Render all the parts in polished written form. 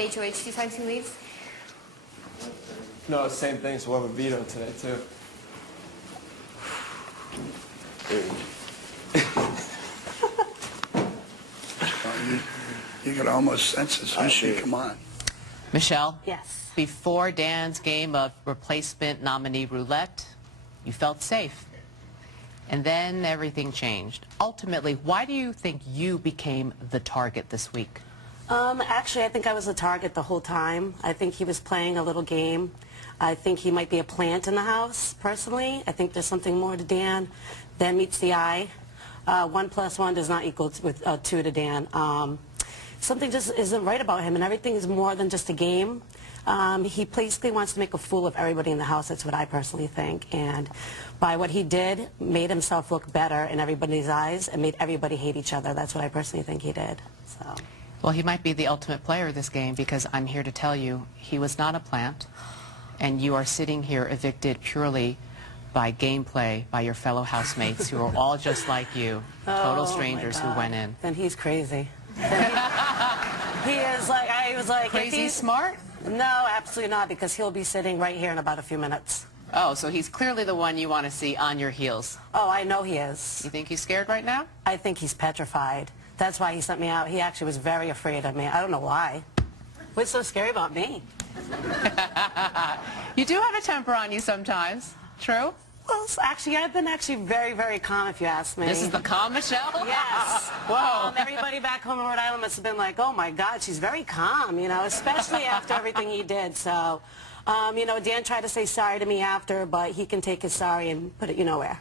the HOH decides who leaves? No, same thing, so we'll have a veto today, too. You could almost sense it, Sushi. Come on. Michelle? Yes. Before Dan's game of replacement nominee roulette, you felt safe. And then everything changed. Ultimately, why do you think you became the target this week? Actually, I think I was the target the whole time. I think he was playing a little game. I think he might be a plant in the house, personally. I think there's something more to Dan than meets the eye. 1 + 1 does not equal with 2 to Dan. Something just isn't right about him, and everything is more than just a game. He basically wants to make a fool of everybody in the house. That's what I personally think. And by what he did, made himself look better in everybody's eyes and made everybody hate each other. That's what I personally think he did. So. Well, he might be the ultimate player of this game because I'm here to tell you he was not a plant, and you are sitting here evicted purely by gameplay by your fellow housemates who are all just like you, total strangers who went in. Then he's crazy. He is like, I was like... Crazy smart? No, absolutely not, because he'll be sitting right here in about a few minutes. Oh, so he's clearly the one you want to see on your heels. Oh, I know he is. You think he's scared right now? I think he's petrified. That's why he sent me out. He actually was very afraid of me. I don't know why. What's so scary about me? You do have a temper on you sometimes. True? Well, actually, I've been very, very calm, if you ask me. This is the calm Michelle? Yes. Whoa. Everybody back home in Rhode Island must have been like, oh, my God, she's very calm, you know, especially after everything he did. So, you know, Dan tried to say sorry to me after, but he can take his sorry and put it you know where,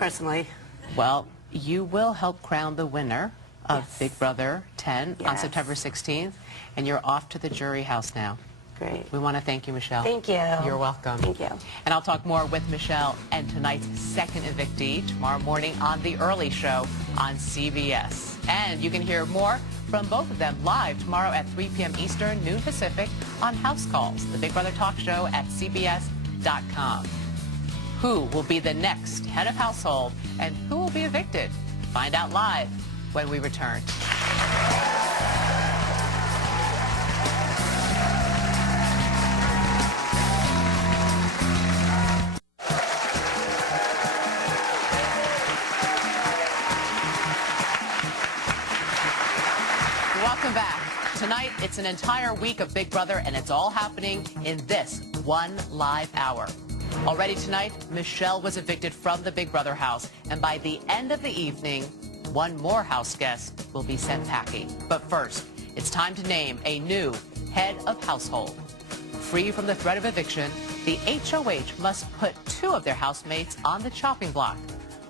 personally. Well, you will help crown the winner of Yes. Big Brother 10 on Yes. September 16th, and you're off to the jury house now. Great. We want to thank you, Michelle. Thank you. You're welcome. Thank you. And I'll talk more with Michelle and tonight's second evictee tomorrow morning on The Early Show on CBS. And you can hear more from both of them live tomorrow at 3 p.m. Eastern, noon Pacific on House Calls, the Big Brother talk show at CBS.com. Who will be the next head of household and who will be evicted? Find out live when we return. Welcome back. Tonight, it's an entire week of Big Brother, and it's all happening in this one live hour. Already tonight, Michelle was evicted from the Big Brother house, and by the end of the evening, one more house guest will be sent packing. But first, it's time to name a new head of household. Free from the threat of eviction, the HOH must put 2 of their housemates on the chopping block.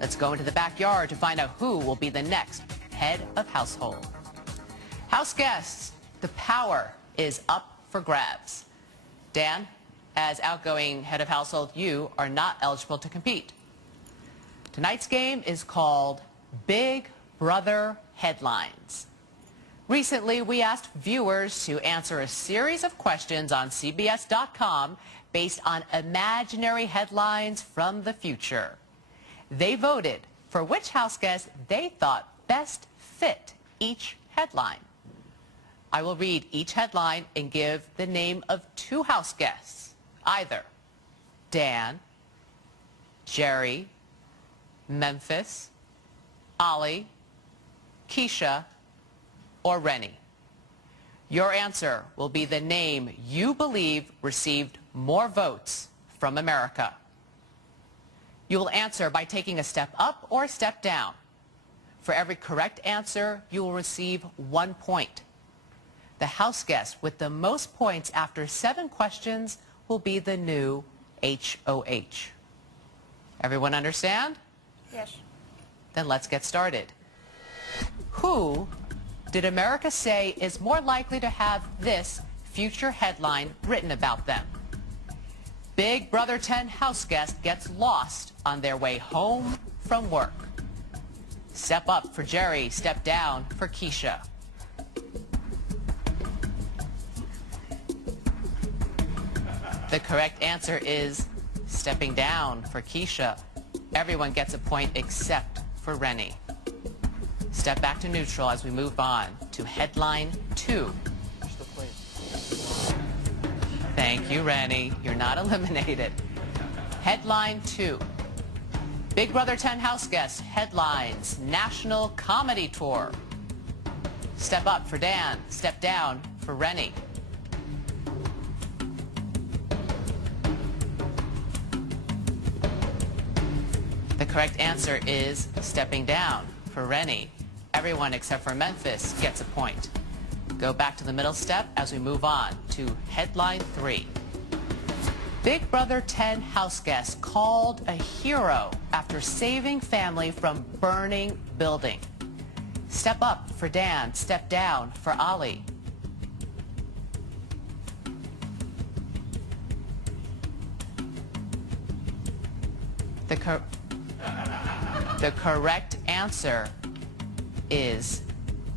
Let's go into the backyard to find out who will be the next head of household. House guests, the power is up for grabs. Dan, as outgoing head of household, you are not eligible to compete. Tonight's game is called Big Brother Headlines. Recently, we asked viewers to answer a series of questions on CBS.com based on imaginary headlines from the future. They voted for which house guest they thought best fit each headline. I will read each headline and give the name of 2 house guests, either Dan, Jerry, Memphis, Ollie, Keisha, or Rennie. Your answer will be the name you believe received more votes from America. You will answer by taking a step up or a step down. For every correct answer, you will receive 1 point. The house guest with the most points after 7 questions will be the new HOH. Everyone understand? Yes. Then let's get started. Who did America say is more likely to have this future headline written about them? Big Brother 10 house guest gets lost on their way home from work. Step up for Jerry, step down for Keisha. The correct answer is stepping down for Keisha. Everyone gets a point except for Rennie. Step back to neutral as we move on to headline 2. Thank you, Rennie. You're not eliminated. Headline 2. Big Brother 10 house guest headlines National Comedy Tour. Step up for Dan. Step down for Rennie. The correct answer is stepping down for Rennie. Everyone except for Memphis gets a point. Go back to the middle step as we move on to headline 3. Big Brother 10 house guest called a hero after saving family from burning building. Step up for Dan, step down for Ali. The correct answer is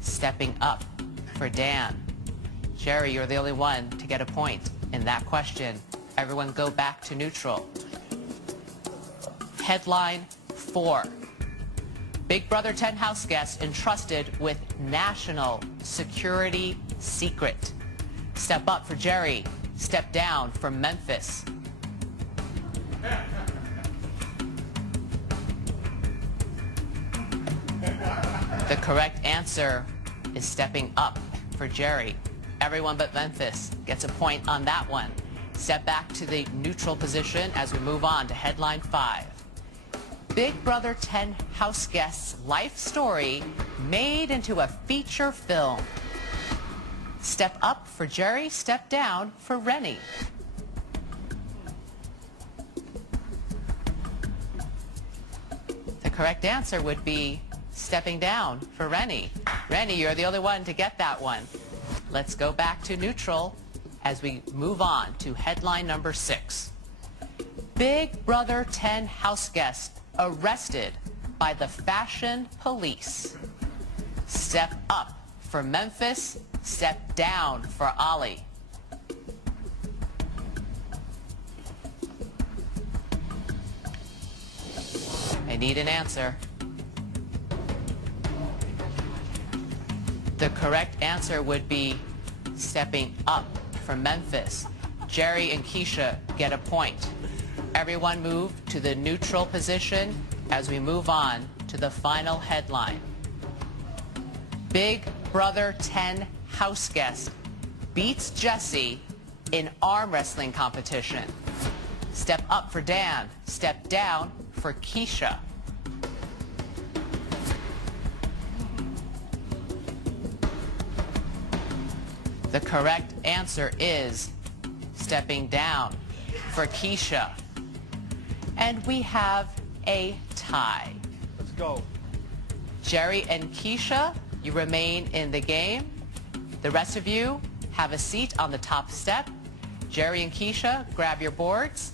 stepping up for Dan. Jerry, you're the only one to get a point in that question. Everyone go back to neutral. Headline 4. Big Brother 10 house guest entrusted with national security secret. Step up for Jerry. Step down for Memphis. The correct answer is stepping up for Jerry. Everyone but Memphis gets a point on that one. Step back to the neutral position as we move on to headline 5. Big Brother 10 house guest's life story made into a feature film. Step up for Jerry, step down for Rennie. The correct answer would be stepping down for Rennie. Rennie, you're the only one to get that one. Let's go back to neutral as we move on to headline number 6. Big Brother 10 house guest arrested by the fashion police. Step up for Memphis, step down for Ali. I need an answer. The correct answer would be stepping up for Memphis. Jerry and Keisha get a point. Everyone move to the neutral position as we move on to the final headline. Big Brother 10 house guest beats Jesse in arm wrestling competition. Step up for Dan, step down for Keisha. The correct answer is stepping down for Keisha. And we have a tie. Let's go. Jerry and Keisha, you remain in the game. The rest of you have a seat on the top step. Jerry and Keisha, grab your boards.